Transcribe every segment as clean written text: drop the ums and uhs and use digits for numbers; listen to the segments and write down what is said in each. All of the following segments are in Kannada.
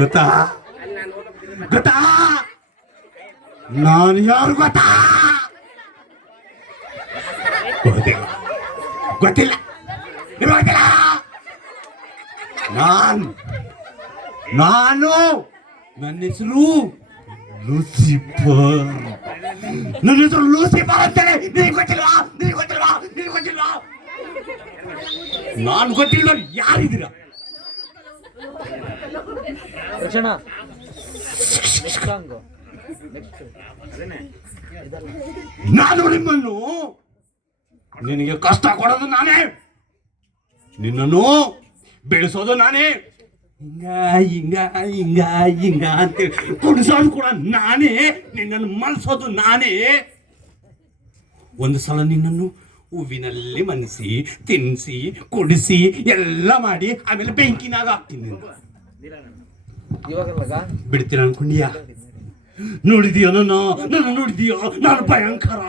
ಗೊತ್ತಾ ಗೊತ್ತಾ ನಾನು ಯಾರು ಗೊತ್ತಾ? ಗೊತ್ತಿಲ್ಲ ಗೊತ್ತಿಲ್ಲ ಗೊತ್ತಿಲ್ಲ. ನಾನು ನನ್ನ ಹೆಸರು ಲೂಸಿಫರ್. ನನ್ನ ಹೆಸರು ಲೂಸಿಫರ್ ಅಂತೇಳಿ ನಿನಗೆ ಗೊತ್ತಿಲ್ವಾ? ನಿನಗೆ ಗೊತ್ತಿಲ್ವಾ? ನಿನಗೆ ಗೊತ್ತಿಲ್ವಾ? ನಾನು ಗೊತ್ತಿಲ್ಲ. ಯಾರಿದ್ದೀರಾ? ನಾನು ನಿಮ್ಮನ್ನು ನಿನಗೆ ಕಷ್ಟ ಕೊಡೋದು ನಾನೇ, ನಿನ್ನನ್ನು ಬೆಳೆಸೋದು ನಾನೇ, ಹಿಂಗ ಹಿಂಗ ಹಿಂಗ ಹಿಂಗ ಅಂತೇಳಿ ಕುಡಿಸೋದು ಕೂಡ ನಾನೇ, ನಿನ್ನನ್ನು ಮನಸೋದು ನಾನೇ. ಒಂದು ಸಲ ನಿನ್ನನ್ನು ಹೂವಿನಲ್ಲಿ ಮನಸಿ ತಿನ್ನಿಸಿ ಕುಡಿಸಿ ಎಲ್ಲ ಮಾಡಿ ಆಮೇಲೆ ಬೆಂಕಿನಾಗ ಹಾಕ್ತೀನಿ. ಬಿಡ್ತೀರ ಅನ್ಕೊಂಡಿಯಾ? ನೋಡಿದೀಯ ನನ್ನ ನೋಡಿದೀಯ? ನಾನು ಭಯಂಕರ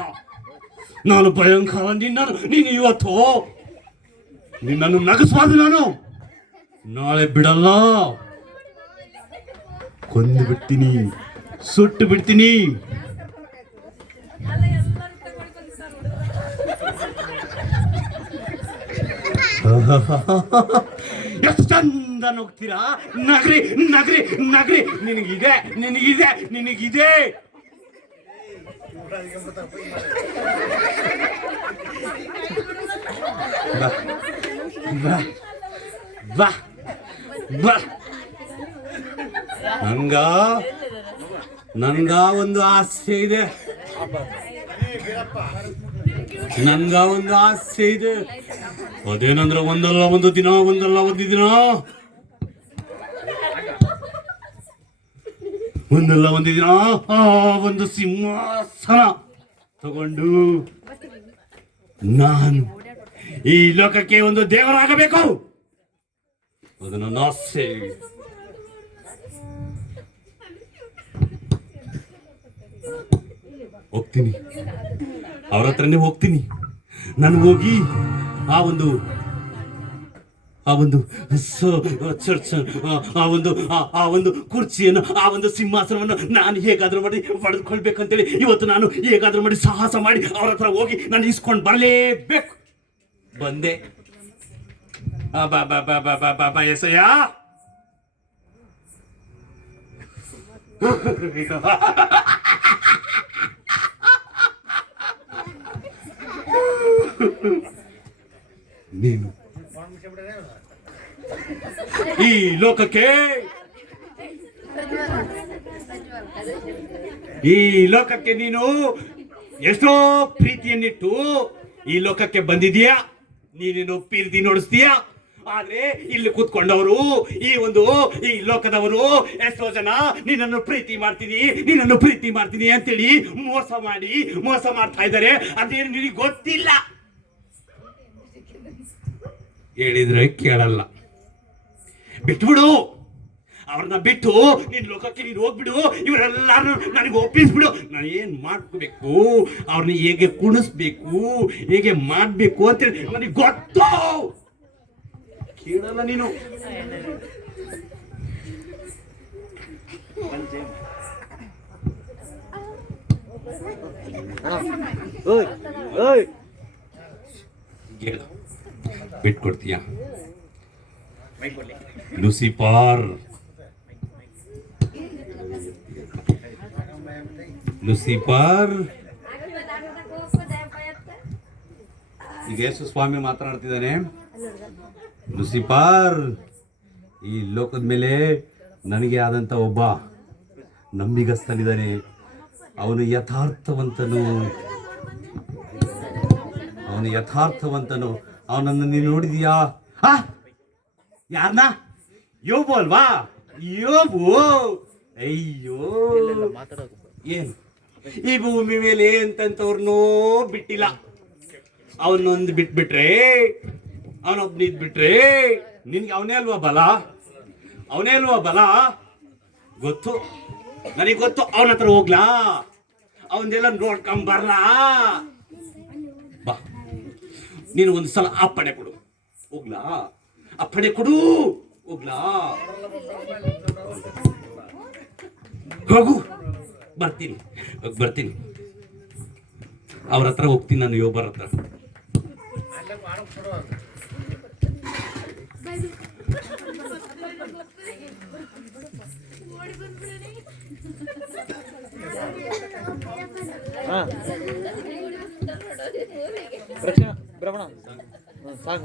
ನೀನು ಇವತ್ತು ನಿನ್ನನ್ನು ನಗಿಸ್ಬಾರ್ದು. ನಾನು ನಾಳೆ ಬಿಡಲ್ಲ, ಕೊಂದು ಬಿಡ್ತೀನಿ, ಸುಟ್ಟು ಬಿಡ್ತೀನಿ. ಎಷ್ಟು ಚಂದ ನೋಗ್ತೀರಾ? ನಗರಿ ನಗರಿ ನಗರಿ. ನಿನಗಿದೆ ನಿನಗಿದೆ ನಿನಗಿದೆ. ಬಾ ಬಾ. ನನ್ಗ ಒಂದು ಆಸೆ ಇದೆ, ಅದೇನಂದ್ರೆ ಒಂದಲ್ಲ ಒಂದು ದಿನ ಆ ಒಂದು ಸಿಂಹಾಸನ ತಗೊಂಡು ನಾನು ಈ ಲೋಕಕ್ಕೆ ಒಂದು ದೇವರಾಗಬೇಕು. ಅದು ನನ್ನ ಆಸೆ. ಹೋಗ್ತೀನಿ, ಅವ್ರ ಹತ್ರನೇ ಹೋಗ್ತೀನಿ. ನಾನು ಹೋಗಿ ಆ ಒಂದು ಕುರ್ಚಿಯನ್ನು, ಆ ಒಂದು ಸಿಂಹಾಸನವನ್ನು ನಾನು ಹೇಗಾದ್ರೂ ಮಾಡಿ ಪಡೆದುಕೊಳ್ಬೇಕಂತೇಳಿ ಇವತ್ತು ನಾನು ಹೇಗಾದ್ರೂ ಮಾಡಿ ಸಾಹಸ ಮಾಡಿ ಅವ್ರ ಹತ್ರ ಹೋಗಿ ನಾನು ಇಸ್ಕೊಂಡು ಬರಲೇಬೇಕು. ಬಂದೆ. ಬಾ ಎಸಯ್ಯ. ನೀನು ಈ ಲೋಕಕ್ಕೆ ನೀನು ಎಷ್ಟೋ ಪ್ರೀತಿಯನ್ನಿಟ್ಟು ಈ ಲೋಕಕ್ಕೆ ಬಂದಿದೀಯಾ. ನೀನೇನು ಪ್ರೀತಿ ನೋಡಿಸ್ತೀಯಾ? ಆದ್ರೆ ಇಲ್ಲಿ ಕೂತ್ಕೊಂಡವರು ಈ ಲೋಕದವರು ಎಷ್ಟೋ ಜನ ನಿನ್ನನ್ನು ಪ್ರೀತಿ ಮಾಡ್ತೀನಿ ಅಂತೇಳಿ ಮೋಸ ಮಾಡ್ತಾ ಇದ್ದಾರೆ. ಅದೇನು ನಿನಗೆ ಗೊತ್ತಿಲ್ಲ. ಹೇಳಿದ್ರೆ ಕೇಳಲ್ಲ. ಬಿಟ್ಬಿಡು, ಅವ್ರನ್ನ ಬಿಟ್ಟು ನಿನ್ ಲೋಕಕ್ಕೆ ನೀನು ಹೋಗ್ಬಿಡು. ಇವರೆಲ್ಲಾರು ನನಗೆ ಒಪ್ಪಿಸ್ಬಿಡು. ನಾನು ಏನ್ ಮಾಡ್ಕೋಬೇಕು, ಅವ್ರನ್ನ ಹೇಗೆ ಕುಣಿಸ್ಬೇಕು, ಹೇಗೆ ಮಾಡ್ಬೇಕು ಅಂತೇಳಿ ನನಗೆ ಗೊತ್ತು. ಕೇಳಲ್ಲ ನೀನು. ಬಿಟ್ಕೊಡ್ತೀಯ? ಲೂಸಿಫರ್ ಲೂಸಿಫರ್ ಈಗ ಯೇಸು ಸ್ವಾಮಿ ಮಾತನಾಡ್ತಿದ್ದಾನೆ. ಲೂಸಿಫರ್, ಈ ಲೋಕದ ಮೇಲೆ ನನಗೆ ಆದಂಥ ಒಬ್ಬ ನಂಬಿಗಸ್ತನಿದ್ದಾನೆ. ಅವನು ಯಥಾರ್ಥವಂತನು, ಅವನನ್ನು ನೀನು ನೋಡಿದೀಯಾ? ಯಾರನ್ನ? ಯೋಬು ಅಲ್ವಾ? ಯೋಬು, ಅಯ್ಯೋ ಏನು ಈ ಭೂಮಿ ಮೇಲೆ ಎಂತವ್ರನ್ನೋ ಬಿಟ್ಟಿಲ್ಲ. ಅವನೊಂದು ಬಿಟ್ಬಿಟ್ರೆ, ಅವನೊಬ್ಬನಿದ್ ಬಿಟ್ರೆ ನಿನ್ಗೆ ಅವನೇ ಅಲ್ವಾ ಬಲ? ಗೊತ್ತು, ನನಗೆ ಗೊತ್ತು. ಅವನ ಹತ್ರ ಹೋಗ್ಲಾ? ಅವನ್ನೆಲ್ಲ ನೋಡ್ಕೊಂಬರ್ಲಾ? ಬಾ, ನೀನು ಒಂದು ಸಲ ಅಪ್ಪಣೆ ಕೊಡು, ಹೋಗ್ಲಾ? ಅಪ್ಪಣೆ ಕೊಡು, ಹೋಗ್ಲಾ? ಹೋಗು, ಬರ್ತೀನಿ. ಅವ್ರ ಹತ್ರ ಹೋಗ್ತೀನಿ ನಾನು, ಯೋಬರ ಹತ್ರ. ಭ್ರಮಣ ಸಾಂಗ್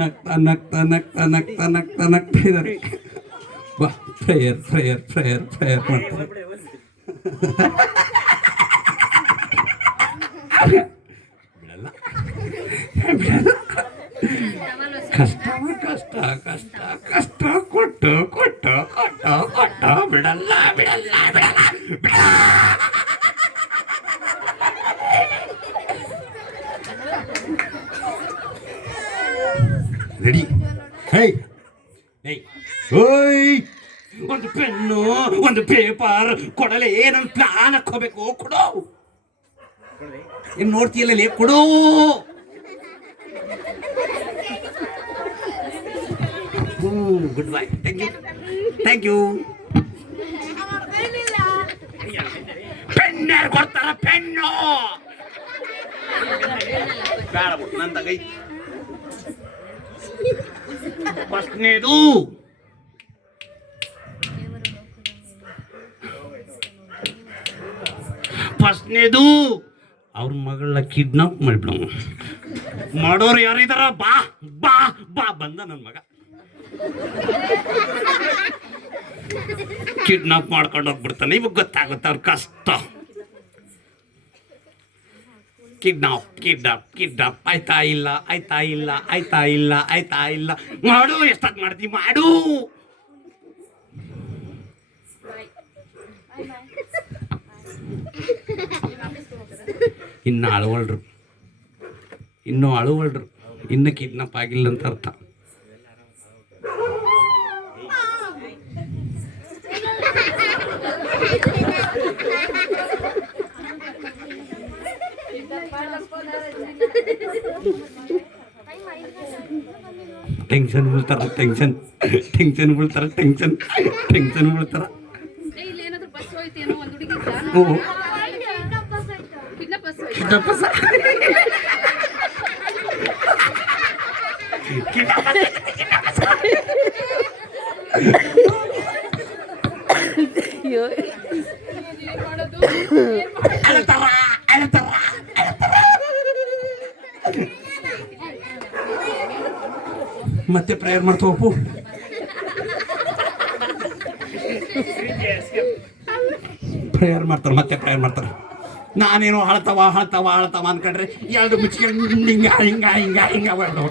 ನಗ್ತಾ ನಗ್ತಾ ನಗ್ತಾ ನಗ್ತಾ ನಗ್ತಾ ನಗ್ತಾ ಇದ್ದಾರೆ. ಬಾ ಪ್ರೇಯರ್ ಪ್ರೇಯರ್ ಪ್ರೇಯರ್ ಪ್ರೇಯರ್ ಮಾಡ್ತಾರೆ. ಬಿಡಲ್ಲ ಬಿಡಲ್ಲ. ಕಷ್ಟ ಕಷ್ಟ ಕಷ್ಟ ಕಷ್ಟ ಕೊಟ್ಟು ಕೊಟ್ಟು ಕೊಟ್ಟು ಕೊಟ್ಟು ಬಿಡಲ್ಲ ಬಿಡಲ್ಲ ಬಿಡಲ್ಲ ಬಿಡಲ್ಲ. ರೆಡಿ. ಹೇಯ್ ಹೇಯ್ ಓಯ್, ಒಂದು ಪೆನ್ನು ಒಂದು ಪೇಪರ್ ಕೊಡಲೇ, ನನ್ನ ಪ್ಲಾನ್ ಹಾಕೋಬೇಕು. ಕೊಡು. ಏನು ನೋಡ್ತೀಯಲ್ಲ, ಕೊಡು. Good bye. Thank you thank you. Pen ಯಾರು ಕೊಡ್ತಾರ? ಪೆನ್ನು ಬೇಡ ನನ್ನ ತಗೈ. ಫಸ್ಟ್ನೇದು ಅವ್ರ ಮಗಳನ್ನ ಕಿಡ್ನಾಪ್ ಮಾಡಿಬಿಡ. ಮಾಡೋರು ಯಾರಿದಾರ? ಬಾ ಬಾ ಬಾ. ಬಂದ ನನ್ನ ಮಗ ಕಿಡ್ನಾಪ್ ಮಾಡ್ಕೊಂಡು ಹೋಗ್ಬಿಡ್ತಾನೆ. ಇವಾಗ ಗೊತ್ತಾಗುತ್ತೆ ಅವ್ರ ಕಷ್ಟ. Kidnap kidnap kidnap. ಆಯ್ತಾ ಇಲ್ಲ ಆಯ್ತಾ ಇಲ್ಲ ಆಯ್ತಾ ಇಲ್ಲ ಆಯ್ತಾ ಇಲ್ಲ. ಮಾಡು, ಎಷ್ಟಾಗಿ ಮಾಡ್ತೀವಿ ಮಾಡು. ಇನ್ನು ಅಳವಳ್ರು, ಇನ್ನೂ ಅಳವಳ್ರು, ಇನ್ನು ಕಿಡ್ನಾಪ್ ಆಗಿಲ್ಲ ಅಂತ ಅರ್ಥ. ಟೆನ್ಷನ್ ಬೀಳ್ತಾರ, ಟೆನ್ಷನ್ ಟೆನ್ಷನ್ ಬೀಳ್ತಾರ, ಟೆನ್ಷನ್ ಟೆನ್ಷನ್ ಬೀಳ್ತಾರ. ಮತ್ತೆ ಪ್ರೇಯರ್ ಮಾಡ್ತಾವ ಅಪ್ಪು. ಪ್ರೇಯರ್ ಮಾಡ್ತಾರೆ, ಮತ್ತೆ ಪ್ರೇಯರ್ ಮಾಡ್ತಾರೆ. ನಾನೇನೋ ಹಳ್ತಾವ ಹಳ್ತಾವ ಹಳ್ತಾವ ಅನ್ಕೊಂಡ್ರೆ ಎರಡು ಮುಚ್ಕೊಂಡು ಹಿಂಗ ಹಿಂಗ ಹಿಂಗ ಹಿಂಗ ಬರ್ದು.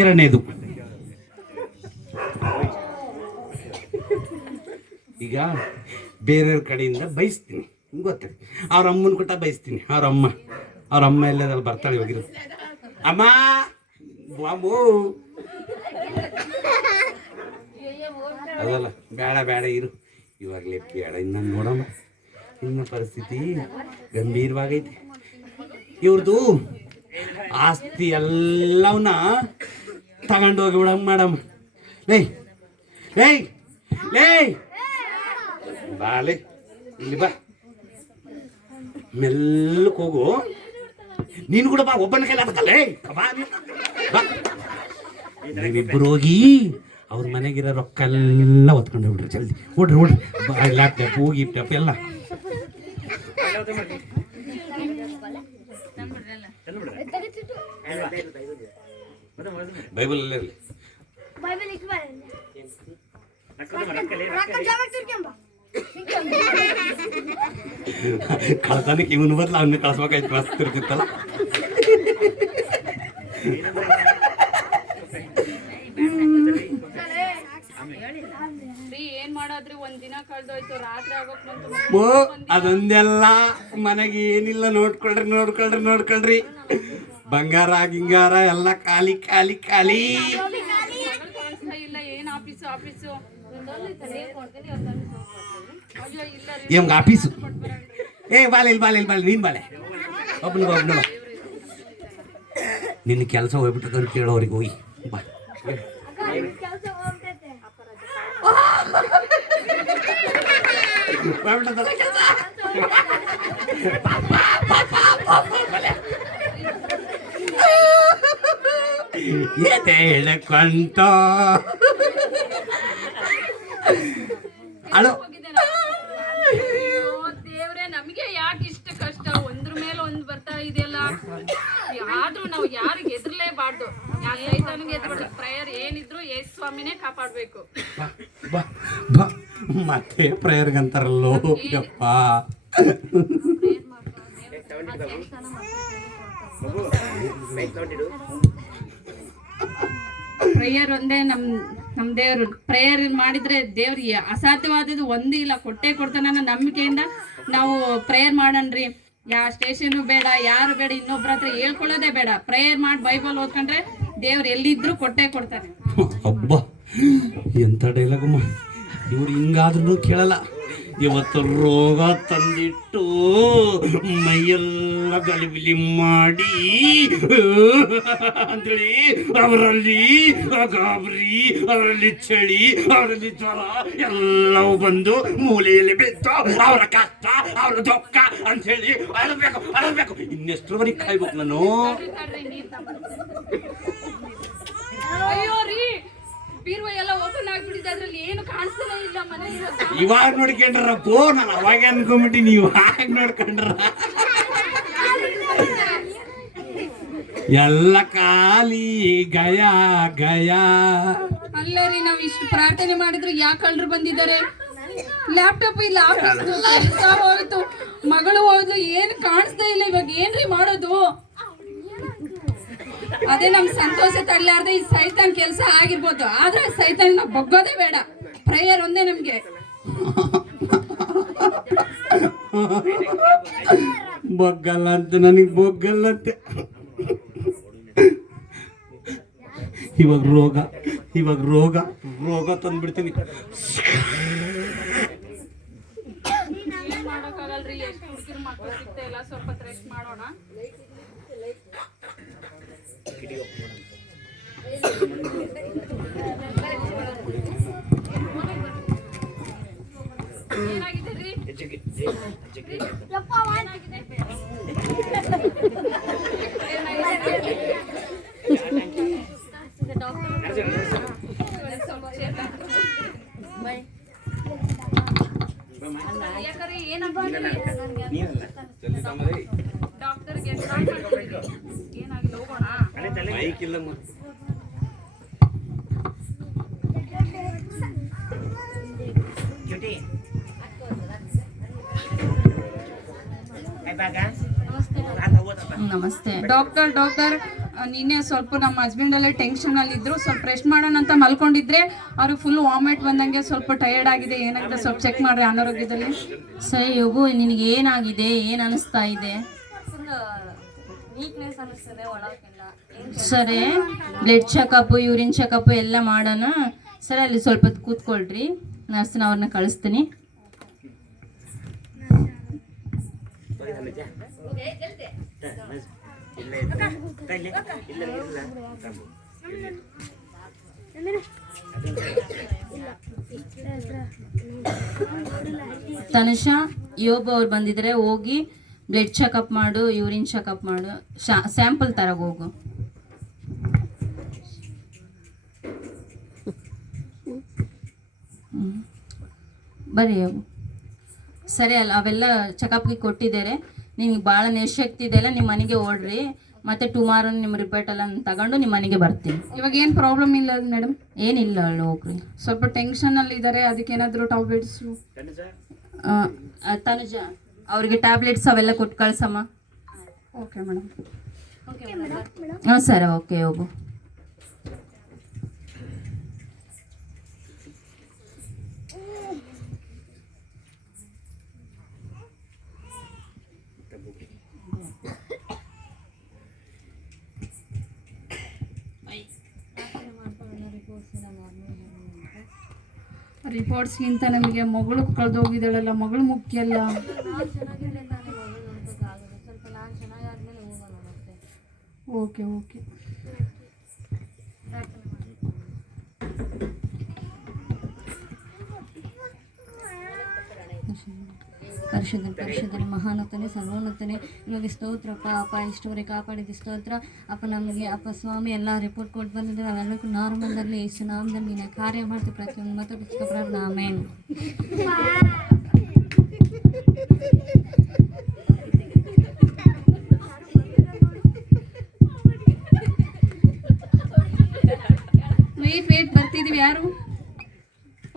ಎರಡನೇದು, ಈಗ ಬೇರೆಯವ್ರ ಕಡೆಯಿಂದ ಬಯಸ್ತೀನಿ, ಗೊತ್ತಿದೆ. ಅವ್ರ ಅಮ್ಮನ ಕೊಟ್ಟ ಬಯಸ್ತೀನಿ. ಅವ್ರ ಅಮ್ಮ ಎಲ್ಲದಲ್ಲಿ ಬರ್ತಾಳೆ. ಹೋಗಿರು ಅಮ್ಮ ಬಾಬು ಅದಲ್ಲ, ಬೇಡ ಬೇಡ ಇರು, ಇವಾಗಲೇ ಬೇಡ. ಇನ್ನು ನೋಡಮ್ಮ, ಇನ್ನು ಪರಿಸ್ಥಿತಿ ಗಂಭೀರವಾಗೈತಿ. ಇವ್ರದ್ದು ಆಸ್ತಿ ಎಲ್ಲವನ್ನ ತಗೊಂಡೋಗಿ ಬಿಡಮ್ಮ ಮೇಡಮ್. ಲೇ ಲೇ ಲೇ ಬಾಲೆ, ಇಲ್ಲಿ ಬಾ, ಮೆಲ್ಲಕ್ಕೆ ಹೋಗು. ನೀನು ಕೂಡ ಬಾ, ಒಬ್ಬನ ಕೈಲಿ ಆಗತ್ತಲ್ಲೇ. ಬಾ ನೀವಿಬ್ಬರು ಹೋಗಿ ಅವ್ರ ಮನೆಗಿರೋ ರೊಕ್ಕ ಎಲ್ಲ ಹೊತ್ಕೊಂಡು ಬಿಡ್ರಿ. ಜಲ್ದಿ ಓಡ್ರಿ ಓಡ್ರಿ. ಲ್ಯಾಪ್ಟಾಪ್ ಹೋಗಿ ಟ್ಯಾಪ್ ಎಲ್ಲ. ಬೈಬಲ್ ಅಲ್ಲೇ ಇರಲಿ. ಕಳ್ತಾನಕ್ಕೆ ಇವನು ಬದಲು ಅವನ್ನ ಕಳ್ಸ್ಬೇಕಾಯ್ತು, ಕಳಿಸ್ತಿರ್ತಿತ್ತಲ್ಲ. ಅದೊಂದೆಲ್ಲ ಮನೆಗೆ ಏನಿಲ್ಲ. ನೋಡ್ಕೊಳ್ರಿ ನೋಡ್ಕೊಳ್ರಿ ನೋಡ್ಕೊಳ್ರಿ. ಬಂಗಾರ ಗಿಂಗಾರ ಎಲ್ಲ ಖಾಲಿ ಖಾಲಿ ಖಾಲಿ. ಏನ್ ಆಫೀಸು? ಬಾಲೆ ನೀನ್ ಬಾಲೆ. ಒಬ್ನು ನಿನ್ನ ಕೆಲಸ ಹೋಗ್ಬಿಟ್ಟದ ಕೇಳೋರಿಗೆ ಹೋಗಿ ಬಾ. ಹೇಳ್ಕೊಂತ ಅಳು ನಮಗೆ ಯಾಕೆ ಇಷ್ಟ ಕಷ್ಟ, ಒಂದ್ರ ಮೇಲೆ ಒಂದ್ ಬರ್ತಾ ಇದೆಯಲ್ಲ. ಆದ್ರೂ ನಾವು ಯಾರಿಗೆ ಎದುರ್ಲೇಬಾರ್ದು, ಯಾ ಸೈತಾನಿಗೆ ಎದುರು. ಪ್ರೇಯರ್ ಏನಿದ್ರು ಯೇಸು ಸ್ವಾಮಿನೇ ಕಾಪಾಡ್ಬೇಕು. ಮತ್ತೆ ಪ್ರೇಯರ್ಗಂತಾರಲ್ಲೋ ಯಪ್ಪ. ಪ್ರೇಯರ್ ಒಂದೇ ನಮ್ ದೇವ್ರು. ಪ್ರೇಯರ್ ಮಾಡಿದ್ರೆ ದೇವ್ರಿಗೆ ಅಸಾಧ್ಯವಾದದ್ದು ಒಂದೇ ಇಲ್ಲ, ಕೊಟ್ಟೆ ಕೊಡ್ತಾನ ಅನ್ನೋ ನಂಬಿಕೆಯಿಂದ ನಾವು ಪ್ರೇಯರ್ ಮಾಡನ್ರಿ. ಯಾವ ಸ್ಟೇಷನ್ ಬೇಡ, ಯಾರು ಬೇಡ, ಇನ್ನೊಬ್ರ ಹತ್ರ ಹೇಳ್ಕೊಳ್ಳೋದೇ ಬೇಡ. ಪ್ರೇಯರ್ ಮಾಡಿ ಬೈಬಲ್ ಓದ್ಕೊಂಡ್ರೆ ದೇವ್ರು ಎಲ್ಲಿದ್ರು ಕೊಟ್ಟೆ ಕೊಡ್ತಾನೆ. ಹಬ್ಬ ಎಂತ ಡೈಲಾಗಮ್ಮ. ಇವ್ರು ಹಿಂಗಾದ್ರೂ ಕೇಳಲ್ಲ. ಇವತ್ತು ರೋಗ ತಂದಿಟ್ಟು ಮೈಯೆಲ್ಲ ಗಲಿಬಿಲಿ ಮಾಡಿ ಅಂತೇಳಿ ಅವರಲ್ಲಿ ಗಾಬರಿ, ಅವರಲ್ಲಿ ಚಳಿ, ಅವರಲ್ಲಿ ಜ್ವರ ಎಲ್ಲವೂ ಬಂದು ಮೂಲೆಯಲ್ಲಿ ಬಿದ್ದು ಅವರ ಕಷ್ಟ, ಅವರ ದುಃಖ ಅಂತ ಹೇಳಿ ಅಳಬೇಕು. ಇನ್ನೆಷ್ಟರವರೆಗೆ ಕಾಯ್ಬೇಕು ನಾನು? ಅಯ್ಯೋ ರೀ, ಬೀರುವ ಎಲ್ಲ ಓಪನ್ ಆಗ್ಬಿಟ್ಟಿದೆ, ಅದ್ರಲ್ಲಿ ಏನು ಕಾಣಿಸ್ತಾನೆ ಇಲ್ಲ ಮನೇಲಿ. ಇವಾಗ ನೋಡ್ಕೊಂಡ್ರಪ್ಪೋ, ನಾನು ಅವಾಗ ಅನ್ಕೊಂಬಿಟ್ಟಿ ನೀವು ಹಾಗೆ ನೋಡ್ಕೊಂಡ್ರ. ಎಲ್ಲ ಖಾಲಿ ಗಯಾ ಗಯಾ. ಅಲ್ಲ ರೀ, ನಾವ್ ಇಷ್ಟು ಪ್ರಾರ್ಥನೆ ಮಾಡಿದ್ರು ಯಾಕೆ ಕಳ್ರು ಬಂದಿದ್ದಾರೆ? ಲ್ಯಾಪ್ಟಾಪ್ ಇಲ್ಲ, ಹೋಯ್ತು, ಮಗಳು ಹೋದ್ಲು, ಏನು ಕಾಣಿಸ್ತಾ ಇಲ್ಲ. ಇವಾಗ ಏನ್ರಿ ಮಾಡೋದು? ಅದೇ ನಮ್ ಸಂತೋಷ ತಳ್ಳಾರ್ದೆ ಈ ಸೈತಾನ್ ಕೆಲಸ ಆಗಿರ್ಬೋದು, ಆದ್ರೆ ಸೈತಾನ್ ನಾವು ಬಗ್ಗೋದೇ ಬೇಡ. ಪ್ರೇಯರ್ ಒಂದೇ ನಮ್ಗೆ. ಬೊಗ್ಗಲ್ಲ ಅಂತ, ನನಗೆ ಬೊಗ್ಗಲ್ಲ ಅಂತ. ಇವಾಗ ರೋಗ ತಂದ್ಬಿಡ್ತೀನಿ. ಏನ್ ಮಾಡೋಕ್ಕಾಗಲ್ರಿ, ಎಷ್ಟು ಹುಡುಗಿರು ಮಕ್ಕಳು ಸಿಗ್ತಾ ಇಲ್ಲ. ಸ್ವಲ್ಪ ರೆಸ್ಟ್ ಮಾಡೋಣ. ಏನಾಗಿದೆ ರೀ? ಡಾಕ್ಟರ್ಗೆ ಏನಾಗಿಲ್ಲ, ಹೋಗೋಣ. ನಮಸ್ತೆ ಡಾಕ್ಟರ್. ನಿನ್ನೆ ಸ್ವಲ್ಪ ನಮ್ಮ ಹಸ್ಬೆಂಡ್ ಅಲ್ಲೇ ಟೆನ್ಷನ್ ಅಲ್ಲಿ ಇದ್ರು, ಸ್ವಲ್ಪ ರೆಸ್ಟ್ ಮಾಡೋಣ ಅಂತ ಮಲ್ಕೊಂಡಿದ್ರೆ ಅವ್ರಿಗೆ ಫುಲ್ ವಾಮಿಟ್ ಬಂದಂಗೆ, ಸ್ವಲ್ಪ ಟಯರ್ಡ್ ಆಗಿದೆ. ಏನಾಗಿದೆ ಸ್ವಲ್ಪ ಚೆಕ್ ಮಾಡ್ರಿ ಅನಾರೋಗ್ಯದಲ್ಲಿ. ಸರಿ ಯೋಗು, ನಿನಗೆ ಏನಾಗಿದೆ, ಏನು ಅನಿಸ್ತಾ ಇದೆ? ಸರಿ, ಬ್ಲಡ್ ಚೆಕಪ್, ಯೂರಿನ್ ಚೆಕಪ್ ಎಲ್ಲ ಮಾಡೋಣ. ಸರಿ, ಅಲ್ಲಿ ಸ್ವಲ್ಪ ಕೂತ್ಕೊಳ್ರಿ, ನರ್ಸ್ನ ಅವ್ರನ್ನ ಕಳಿಸ್ತೀನಿ. ತನುಷಾ, ಯೋಬ್ ಅವ್ರು ಬಂದಿದ್ರೆ ಹೋಗಿ ಬ್ಲಡ್ ಚೆಕಪ್ ಮಾಡು, ಯೂರಿನ್ ಚೆಕಪ್ ಮಾಡು, ಸ್ಯಾಂಪಲ್ ತರಗ ಹೋಗು. ಬರ್ರಿ ಯೋಗು. ಸರಿ ಅಲ್ಲ, ಅವೆಲ್ಲ ಚೆಕಪ್ಗೆ ಕೊಟ್ಟಿದ್ದಾರೆ. ನಿನಗೆ ಭಾಳ ನಿಶಕ್ತಿ ಇದೆಯಲ್ಲ, ನಿಮ್ಮ ಮನೆಗೆ ಓಡ್ರಿ. ಮತ್ತೆ ಟುಮಾರೋ ನಿಮ್ಮ ರಿಪೋರ್ಟ್ ಎಲ್ಲ ತಗೊಂಡು ನಿಮ್ಮ ಮನೆಗೆ ಬರ್ತೀನಿ. ಇವಾಗ ಏನು ಪ್ರಾಬ್ಲಮ್ ಇಲ್ಲ ಮೇಡಮ್? ಏನಿಲ್ಲ, ಅಲ್ಲಿ ಹೋಗ್ರಿ. ಸ್ವಲ್ಪ ಟೆನ್ಷನ್ ಅಲ್ಲಿ ಇದ್ದಾರೆ, ಅದಕ್ಕೇನಾದರೂ ಟ್ಯಾಬ್ಲೆಟ್ಸ್? ತನುಜ, ಅವ್ರಿಗೆ ಟ್ಯಾಬ್ಲೆಟ್ಸ್ ಅವೆಲ್ಲ ಕೊಟ್ಟು ಕಳ್ಸಮ್ಮ. Okay madam. ಹಾಂ ಸರಿ, ಓಕೆ ಹೋಗು. ರಿಪೋರ್ಟ್ಸ್ಗಿಂತ ನಮಗೆ ಮಗಳು ಕಳೆದೋಗಿದ್ದಾಳಲ್ಲ, ಮಗಳು ಮುಖ್ಯ ಅಲ್ಲ. ಓಕೆ. ಪರಿಶುದ್ಧನೇ ಮಹಾನತನೇ ಸರ್ವೋನ್ನತನೇ ನಿಮಗೆ ಸ್ತೋತ್ರಪ್ಪ. ಅಪ್ಪ ಇಷ್ಟವರೆಗೆ ಕಾಪಾಡಿದ ಸ್ತೋತ್ರ ಅಪ್ಪ. ನಮಗೆ ಅಪ್ಪ ಸ್ವಾಮಿ ಎಲ್ಲ ರಿಪೋರ್ಟ್ ಕೊಟ್ಟು ಬಂದಿದ್ದರೆ ಅವೆಲ್ಲಕ್ಕೂ ನಾರ್ಮಲ್ದಲ್ಲಿ ಯೇಸು ನಾಮದಲ್ಲಿ ನೀನು ಕಾರ್ಯ ಮಾಡ್ತೀವಿ. ಪ್ರತಿಯೊಂದು ಮತ್ತು ಪುಸ್ತಕ ಆಮೇನ್. ಬಂದಿದೀವಿ ಯಾರು?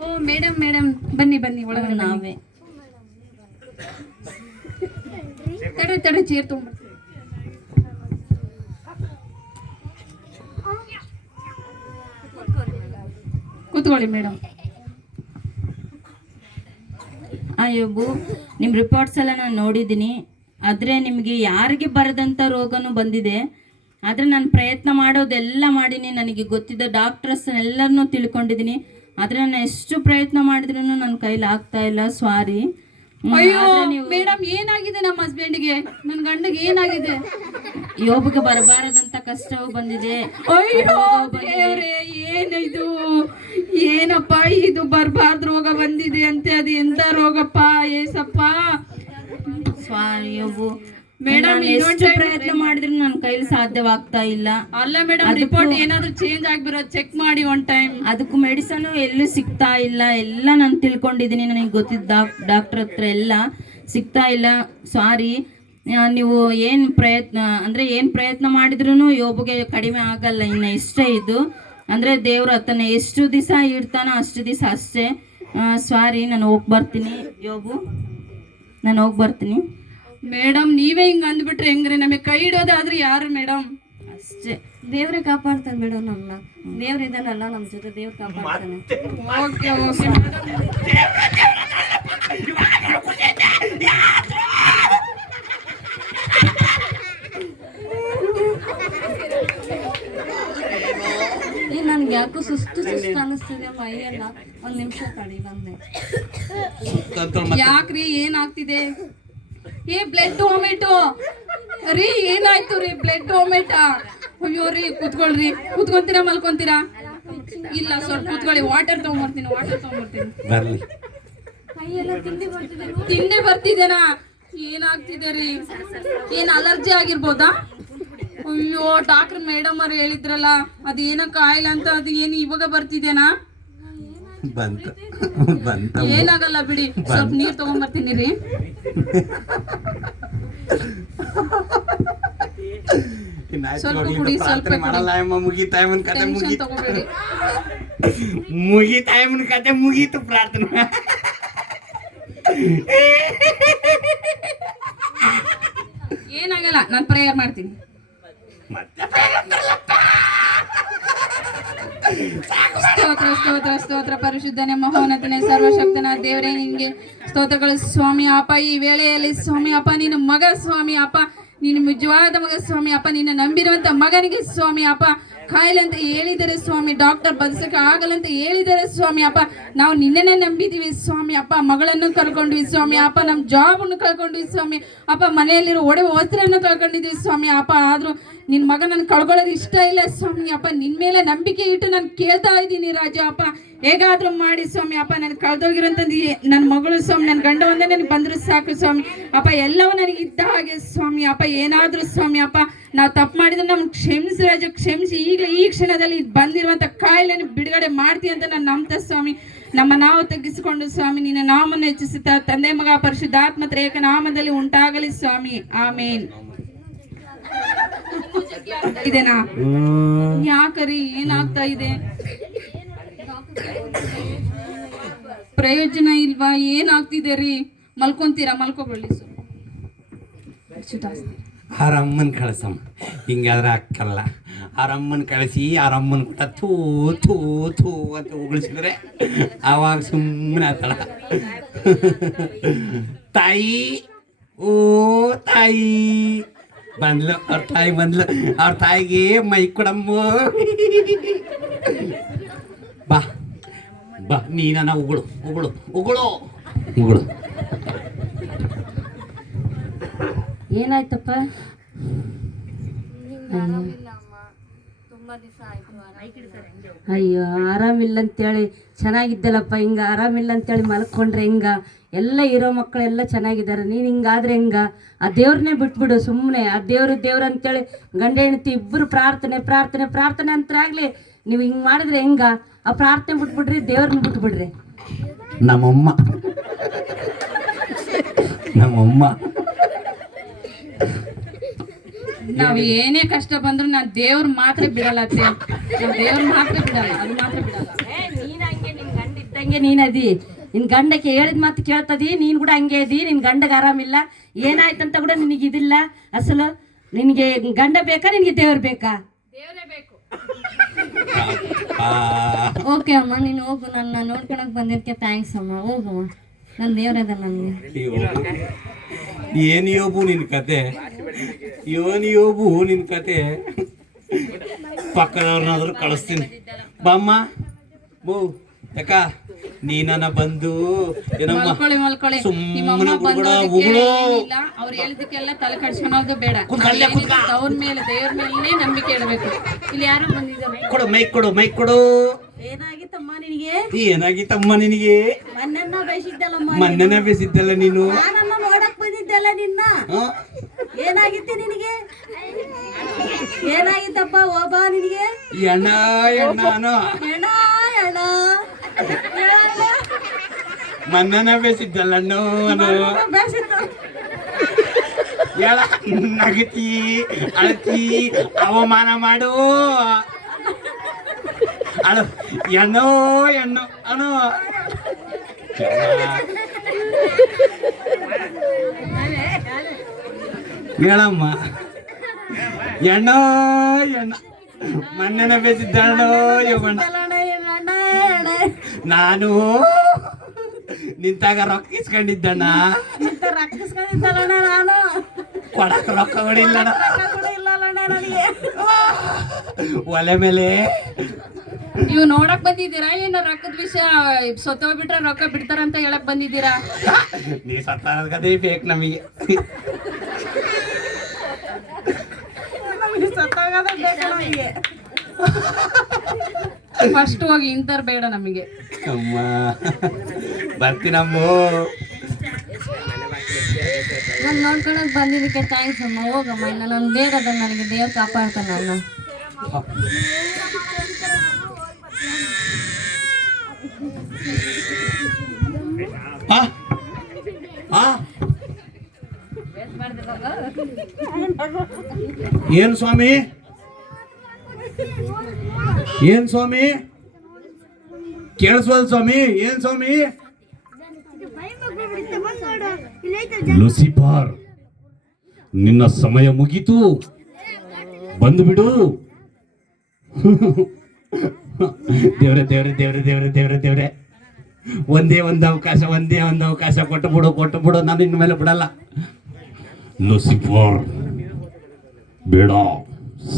ಓ ಮೇಡಮ್ ಮೇಡಮ್ ಬನ್ನಿ ಬನ್ನಿ ಒಳಗಡೆ ನಾವೇ ತಡೆ ಚೇರ್ ತಗೊಂಡ್ ಕೂತ್ಕೊಳ್ಳಿ ಮೇಡಮ್. ಯೋಬು, ನಿಮ್ಮ ರಿಪೋರ್ಟ್ಸ್ ಎಲ್ಲ ನಾನು ನೋಡಿದ್ದೀನಿ. ಆದರೆ ನಿಮಗೆ ಯಾರಿಗೆ ಬರದಂಥ ರೋಗನೂ ಬಂದಿದೆ. ಆದರೆ ನಾನು ಪ್ರಯತ್ನ ಮಾಡೋದೆಲ್ಲ ಮಾಡೀನಿ. ನನಗೆ ಗೊತ್ತಿದ್ದ ಡಾಕ್ಟರ್ಸ್ ಎಲ್ಲರನ್ನೂ ತಿಳ್ಕೊಂಡಿದ್ದೀನಿ. ಆದರೆ ನಾನು ಎಷ್ಟು ಪ್ರಯತ್ನ ಮಾಡಿದ್ರೂ ನನ್ನ ಕೈಲಿ ಆಗ್ತಾ ಇಲ್ಲ. ಸಾರಿ. ಅಯ್ಯೋ ಮೇಡಮ್, ಏನಾಗಿದೆ ನಮ್ಮ ಹಸ್ಬೆಂಡ್ಗೆ? ನನ್ನ ಗಂಡಗೆ ಏನಾಗಿದೆ? ಯೋಬಗೆ ಬರಬಾರದಂತ ಕಷ್ಟವು ಬಂದಿದೆ. ಅಯ್ಯೋ ದೇವ್ರೇ, ಏನಿದು? ಏನಪ್ಪ ಇದು ಬರ್ಬಾರ್ದು ರೋಗ ಬಂದಿದೆ ಅಂತೆ? ಅದು ಎಂತ ರೋಗಪ್ಪ ಏಸಪ್ಪ? ಸಾರಿ ಯೋಬು ಮೇಡಮ್, ಎಷ್ಟು ಪ್ರಯತ್ನ ಮಾಡಿದ್ರು ನನ್ನ ಕೈಲಿ ಸಾಧ್ಯವಾಗ್ತಾ ಇಲ್ಲ. ಅಲ್ಲ ಮೇಡಮ್, ರಿಪೋರ್ಟ್ ಏನಾದ್ರೂ ಚೇಂಜ್ ಆಗಿರೋದು ಚೆಕ್ ಮಾಡಿ ಒನ್ ಟೈಮ್. ಅದಕ್ಕೂ ಮೆಡಿಸನ್ ಎಲ್ಲೂ ಸಿಗ್ತಾ ಇಲ್ಲ. ಎಲ್ಲ ನಾನು ತಿಳ್ಕೊಂಡಿದ್ದೀನಿ. ನನಗೆ ಗೊತ್ತಿದ್ದ ಡಾಕ್ಟರ್ ಹತ್ರ ಎಲ್ಲ ಸಿಗ್ತಾ ಇಲ್ಲ. ಸಾರಿ. ನೀವು ಏನು ಪ್ರಯತ್ನ ಮಾಡಿದ್ರೂ ಯೋಬಗೆ ಕಡಿಮೆ ಆಗಲ್ಲ. ಇನ್ನು ಇಷ್ಟೇ ಇದು ಅಂದರೆ ದೇವ್ರ ಹತ್ತನ ಎಷ್ಟು ದಿವಸ ಇಡ್ತಾನೋ ಅಷ್ಟು ದಿವಸ ಅಷ್ಟೇ. ಸಾರಿ, ನಾನು ಹೋಗಿ ಬರ್ತೀನಿ ಯೋಬು, ನಾನು ಹೋಗಿ ಬರ್ತೀನಿ. ಮೇಡಮ್, ನೀವೇ ಹಿಂಗ ಅಂದ್ಬಿಟ್ರೆ ಹೆಂಗ್ರಿ? ನಮಗೆ ಕೈ ಇಡೋದಾದ್ರೆ ಯಾರು ಮೇಡಮ್? ಅಷ್ಟೇ. ದೇವ್ರೆ ಕಾಪಾಡ್ತಾನೆ ಮೇಡಮ್ ನಮ್ಮನ್ನ. ದೇವ್ರ ಇದಾನಲ್ಲ ನಮ್ಮ ಜೊತೆ, ದೇವ್ರ ಕಾಪಾಡ್ತಾನೆ. ಓಕೆ ನನ್ಗೆ ಯಾಕೋ ಸುಸ್ತು ಅನಿಸ್ತಿದೆ ಮೈಯೆಲ್ಲ. ಒಂದ್ ನಿಮಿಷ ತಡಿ ಬಂದೆ. ಯಾಕ್ರಿ ಏನಾಗ್ತಿದೆ? ಬ್ಲಡ್ ವಾಮಿಟು ರೀ. ಏನಾಯ್ತು ರೀ? ಬ್ಲಡ್ ವಾಮಿಟಾ? ಅಯ್ಯೋ ರೀ, ಕೂತ್ಕೊಳ್ರಿ. ಕೂತ್ಕೊಂತೀರಾ ಮಲ್ಕೊಂತೀರಾ? ಇಲ್ಲ, ಸ್ವಲ್ಪ ಕೂತ್ಕೊಳ್ಳಿ. ವಾಟರ್ ತಗೊಂಡ್ಬರ್ತೀನಿ. ಕೈಯೆಲ್ಲ ತಿಂಡಿ ಬರ್ತಿದೇನಾ? ಏನಾಗ್ತಿದೆ ರೀ? ಏನ್ ಅಲರ್ಜಿ ಆಗಿರ್ಬೋದಾ? ಅಯ್ಯೋ, ಡಾಕ್ಟರ್ ಮೇಡಮ್ ಅವ್ರು ಹೇಳಿದ್ರಲ್ಲ ಅದೇನೋ ಕಾಯಿಲೆ ಅಂತ. ಅದು ಏನು ಇವಾಗ ಬರ್ತಿದೇನಾ? ಏನಾಗಲ್ಲ ಬಿಡಿ. ಸ್ವಲ್ಪ ನೀರ್ ತಗೊಂಡ್ಬರ್ತೀನಿ ರೀ. ಸ್ವಲ್ಪ ಕುಡಿ, ಸ್ವಲ್ಪ ತಗೋಬೇಡಿ. ಮುಗಿತಾಯಮ್ಮನ ಕತೆ ಮುಗೀತು. ಪ್ರಾರ್ಥನೆ ಏನಾಗಲ್ಲ, ನಾನು ಪ್ರೇಯರ್ ಮಾಡ್ತೀನಿ. ಸ್ತೋತ್ರ ಸ್ತೋತ್ರ ಸ್ತೋತ್ರ. ಪರಿಶುದ್ಧನೇ, ಮಹೋನ್ನತನೇ, ಸರ್ವಶಕ್ತನ ದೇವರೇ, ನಿನಗೆ ಸ್ತೋತ್ರಗಳು ಸ್ವಾಮಿ ಅಪ್ಪ. ಈ ವೇಳೆಯಲ್ಲಿ ಸ್ವಾಮಿ ಅಪ್ಪ, ನಿನ್ನ ಮಗ ಸ್ವಾಮಿ ಅಪ್ಪ, ನೀನು ನಿಜವಾದ ಮಗ ಸ್ವಾಮಿ ಅಪ್ಪ, ನಿನ್ನ ನಂಬಿರುವಂತ ಮಗನಿಗೆ ಸ್ವಾಮಿ ಅಪ್ಪ ಕಾಯಿಲೆ ಅಂತ ಹೇಳಿದರೆ ಸ್ವಾಮಿ, ಡಾಕ್ಟರ್ ಬದುಕಕ್ಕೆ ಆಗಲ್ಲ ಅಂತ ಹೇಳಿದರೆ ಸ್ವಾಮಿ ಅಪ್ಪ, ನಾವು ನಿನ್ನೆನೆ ನಂಬಿದೀವಿ ಸ್ವಾಮಿ ಅಪ್ಪ. ಮಗಳನ್ನು ಕಳ್ಕೊಂಡ್ವಿ ಸ್ವಾಮಿ ಅಪ್ಪ, ನಮ್ಮ ಜಾಬನ್ನು ಕಳ್ಕೊಂಡ್ವಿ ಸ್ವಾಮಿ ಅಪ್ಪ, ಮನೆಯಲ್ಲಿರೋ ಒಡವೆ ವಸ್ತ್ರವನ್ನು ಕಳ್ಕೊಂಡಿದ್ವಿ ಸ್ವಾಮಿ ಅಪ್ಪ. ಆದ್ರೂ ನಿನ್ನ ಮಗ ನನ್ ಕಳ್ಕೊಳ್ಳೋದು ಇಷ್ಟ ಇಲ್ಲ ಸ್ವಾಮಿ ಅಪ್ಪ. ನಿನ್ ಮೇಲೆ ನಂಬಿಕೆ ಇಟ್ಟು ನಾನು ಕೇಳ್ತಾ ಇದ್ದೀನಿ ರಾಜ ಅಪ್ಪ. ಹೇಗಾದ್ರೂ ಮಾಡಿ ಸ್ವಾಮಿ ಅಪ್ಪ, ನನ್ ಕಳ್ದೋಗಿರೋಂಥದ್ದು ನನ್ನ ಮಗಳು ಸ್ವಾಮಿ, ನನ್ನ ಗಂಡ ಒಂದೇ ನನಗೆ ಬಂದ್ರು ಸಾಕು ಸ್ವಾಮಿ ಅಪ್ಪ. ಎಲ್ಲವೂ ನನಗೆ ಇದ್ದ ಹಾಗೆ ಸ್ವಾಮಿ ಅಪ್ಪ. ಏನಾದ್ರೂ ಸ್ವಾಮಿ ಅಪ್ಪ ನಾವು ತಪ್ಪು ಮಾಡಿದ್ರೆ ನಮ್ಗೆ ಕ್ಷಮಿಸಿ ರಾಜ, ಕ್ಷಮಿಸಿ. ಈಗ ಈ ಕ್ಷಣದಲ್ಲಿ ಬಂದಿರುವಂತ ಕಾಯಿಲೆಯನ್ನು ಬಿಡುಗಡೆ ಮಾಡ್ತೀವಿ ಅಂತ ನಾನು ನಂಬ್ತಾ ಸ್ವಾಮಿ. ನಾವು ತಗ್ಗಿಸಿಕೊಂಡು ಸ್ವಾಮಿ ನಿನ್ನ ನಾಮವನ್ನು ಹೆಚ್ಚಿಸುತ್ತಾ ತಂದೆ ಮಗ ಪರಿಶುದ್ಧಾತ್ಮ ತ್ರೇಕ ನಾಮದಲ್ಲಿ ಉಂಟಾಗಲಿ ಸ್ವಾಮಿ. ಆಮೇನ್. ಇದೆನಾ? ಯಾಕರಿ ಏನಾಗ್ತಾ ಇದೆ? ಪ್ರಯೋಜನ ಇಲ್ವಾ? ಏನಾಗ್ತಿದೆ ರೀ? ಮಲ್ಕೊಂತೀರಾ? ಮಲ್ಕೋಬಳ್ಳಿ. ಆರಮ್ಮನ್ ಕಳ್ಸಮ್ಮ. ಹಿಂಗಾದ್ರೆ ಅಕ್ಕಲ್ಲ. ಆರಮ್ಮನ್ ಕಳಿಸಿ ಆರಮ್ಮನ್ ಕೊಟ್ಟ ಥೂ ಥೂ ಥೂ ಅಂತ ಉಗುಳಿಸಿದ್ರೆ ಆವಾಗ ಸುಮ್ಮನೆ ಆತಳ. ತಾಯಿ, ಓ ತಾಯಿ ಬಂದ್ಲು. ಅವ್ರ ತಾಯಿ ಬಂದ್ಲು. ಅವ್ರ ತಾಯಿಗೆ ಮೈ ಕೊಡಮ್ಮ. ಬಾ ಬಾ, ನೀನ ಉಗುಳು ಉಗುಳು ಉಗುಳು ಉಗುಳು. ಏನಾಯ್ತಪ್ಪ? ಅಯ್ಯೋ, ಆರಾಮಿಲ್ಲ ಅಂತೇಳಿ ಚೆನ್ನಾಗಿದ್ದಲ್ಲಪ್ಪ. ಹಿಂಗ ಆರಾಮಿಲ್ಲ ಅಂತೇಳಿ ಮಲ್ಕೊಂಡ್ರೆ ಹಿಂಗ? ಎಲ್ಲ ಇರೋ ಮಕ್ಕಳೆಲ್ಲ ಚೆನ್ನಾಗಿದ್ದಾರೆ, ನೀನು ಹಿಂಗಾದ್ರೆ ಹೆಂಗ? ಆ ದೇವ್ರನ್ನೇ ಬಿಟ್ಬಿಡು ಸುಮ್ಮನೆ. ಆ ದೇವ್ರ ಅಂತೇಳಿ ಗಂಡ ಹೆಂಡತಿ ಇಬ್ಬರು ಪ್ರಾರ್ಥನೆ ಪ್ರಾರ್ಥನೆ ಪ್ರಾರ್ಥನೆ ಅಂತರಾಗ್ಲಿ. ನೀವು ಹಿಂಗೆ ಮಾಡಿದ್ರೆ ಹೆಂಗ? ಆ ಪ್ರಾರ್ಥನೆ ಬಿಟ್ಬಿಡ್ರಿ, ದೇವ್ರನ್ನ ಬಿಟ್ಬಿಡ್ರಿ. ನಮ್ಮಮ್ಮ ನಾವ್ ಏನೇ ಕಷ್ಟ ಬಂದ್ರು ನಾನು ದೇವ್ರ ಮಾತ್ರ ಬಿಡಲ್ಲ. ದೇವ್ರ ಮಾತ್ರ ಬಿಡಲ್ಲ, ಅದು ಮಾತ್ರ ಬಿಡಲ್ಲ. ಹಂಗೆ ನೀನದಿ ನಿನ್ ಗಂಡಕ್ಕೆ ಹೇಳಿದ ಮಾತು ಕೇಳ್ತದಿ, ನೀನ್ ಕೂಡ ಹಂಗೆ ಅದಿ. ನಿನ್ ಗಂಡಗೆ ಆರಾಮಿಲ್ಲ, ಏನಾಯ್ತಂತ ಕೂಡ ನಿನಗೆ ಇದಿಲ್ಲ. ಅಸಲು ನಿನಗೆ ಗಂಡ ಬೇಕಾ, ನಿನಗೆ ದೇವ್ರು ಬೇಕಾ? ದೇವರೇ ಬೇಕು. ಓಕೆ ಅಮ್ಮ, ನೀನು ಹೋಗು. ನನ್ನ ನೋಡ್ಕೊಳಕ್ ಬಂದಿದ್ದಕ್ಕೆ ಥ್ಯಾಂಕ್ಸ್ ಅಮ್ಮ. ಹೋಗಮ್ಮ, ನನ್ನ ದೇವ್ರದ ನನಗೆ. ಏನು ಯೋಬು ನಿನ್ ಕತೆ, ಯೋಬು ನಿನ್ ಕತೆ. ಪಕ್ಕದವ್ರನ್ನಾದ್ರೂ ಕಳಿಸ್ತೀನಿ. ಬಾಮ್ಮ ಬೋ ಯಾಕ ನೀನನ್ನ ಬಂದು ಏನಮ್ಮ ಮಲ್ಕೊಳ್ಳಿ. ನಿಮ್ಮಮ್ಮ ಸುಮ್ಮನೆ ಬಂದೋದಕ್ಕೆ ಏನಿಲ್ಲ, ಅವ್ರು ಹೇಳಿದಕ್ಕೆಲ್ಲ ತಲೆ ಕಡ್ಸ್ಕೊಳೋದು ಬೇಡ. ಅವ್ರ ಮೇಲೆ ದೇವ್ರ ಮೇಲೆ ನಂಬಿಕೆ ಇಡಬೇಕು. ಇಲ್ಲಿ ಯಾರು ಬಂದಿದ್ದಾರೆ? ಕೊಡು ಮೈಕ್ ಕೊಡು. ಏನಾಗಿತ್ತಮ್ಮ ನಿನಗೆ? ಏನಾಗಿತ್ತಮ್ಮ ನಿನಗೆ? ಮೊನ್ನೆನ ಬೇಸಿದ್ದಲ್ಲ ನೀನು. ನಾನನ್ನ ನೋಡಕ್ ಬಂದಿದ್ದಲ್ಲ ನಿನ್ನ. ಏನಾಗಿತ್ತು ನಿನಗೆ? ಏನಾಗಿತ್ತಪ್ಪ ಓಬಾ ನಿನಗೆ? ಎಣ್ಣ ಮೊನ್ನೆನ ಬೇಸಿದ್ದಲ್ಲ ಹೇಳ. ನಗತಿ ಅಳತಿ ಅವಮಾನ ಮಾಡು ಅಳು. ಎಣ್ಣೋ ಅನು ಹೇಳಮ್ಮ. ಎಣ್ಣೋ ಮೊನ್ನೆನ ಬೇಸಿದ್ದಣ್ಣೋ ಯೋಗಣ್ಣ. ನಾನು ನಿಂತಾಗ ರೊಕ್ಕ ಇಸ್ಕೊಂಡಿದ್ದಣ್ಣ. ನಾನು ಕೊಡಕ್ ರೊಕ್ಕ ಕೊಡಿಲ್ಲಣ್ಣ. ಒಲೆ ಮೇಲೆ ನೀವು ನೋಡಕ್ ಬಂದಿದ್ದೀರಾ ಏನೋ ರೊಕ್ಕದ ವಿಷಯ? ಸತ್ತೋಗ್ಬಿಟ್ರೆ ರೊಕ್ಕ ಬಿಡ್ತಾರಂತ ಹೇಳಕ್ ಬಂದಿದ್ದೀರಾ? ನೀ ಸತ್ತ ಕದೇ ಬೇಕು ನಮಗೆ. ಫಸ್ಟ್ ಹೋಗಿ ಇಂತರ್ ಬೇಡ ನಮಗೆ. ಅಮ್ಮ ಬರ್ತೀನಮ್ಮ. ನಾನು ನೋಡ್ಕೊಳಕ್ ಬಂದಿದ್ದಕ್ಕೆ ಥ್ಯಾಂಕ್ಸ್ ಅಮ್ಮ. ಹೋಗಮ್ಮ, ಇನ್ನು ನಾನು ಬೇಡದ ನನಗೆ ದೇವ್ರು ಕಾಪಾಡ್ತಾನೆ ಅಣ್ಣ. ಏನ್ ಸ್ವಾಮಿ ಕೇಳಿಸ್ವಲ್ ಸ್ವಾಮಿ? ಏನ್ ಸ್ವಾಮಿ? ಲೂಸಿಫರ್, ನಿನ್ನ ಸಮಯ ಮುಗೀತು, ಬಂದು ಬಿಡು. ದೇವ್ರೆ ಒಂದೇ ಒಂದು ಅವಕಾಶ ಕೊಟ್ಟು ಬಿಡು. ನಾನು ಇನ್ನು ಮೇಲೆ ಬಿಡಲ್ಲ. ಲೂಸಿಫರ್ ಬೇಡ,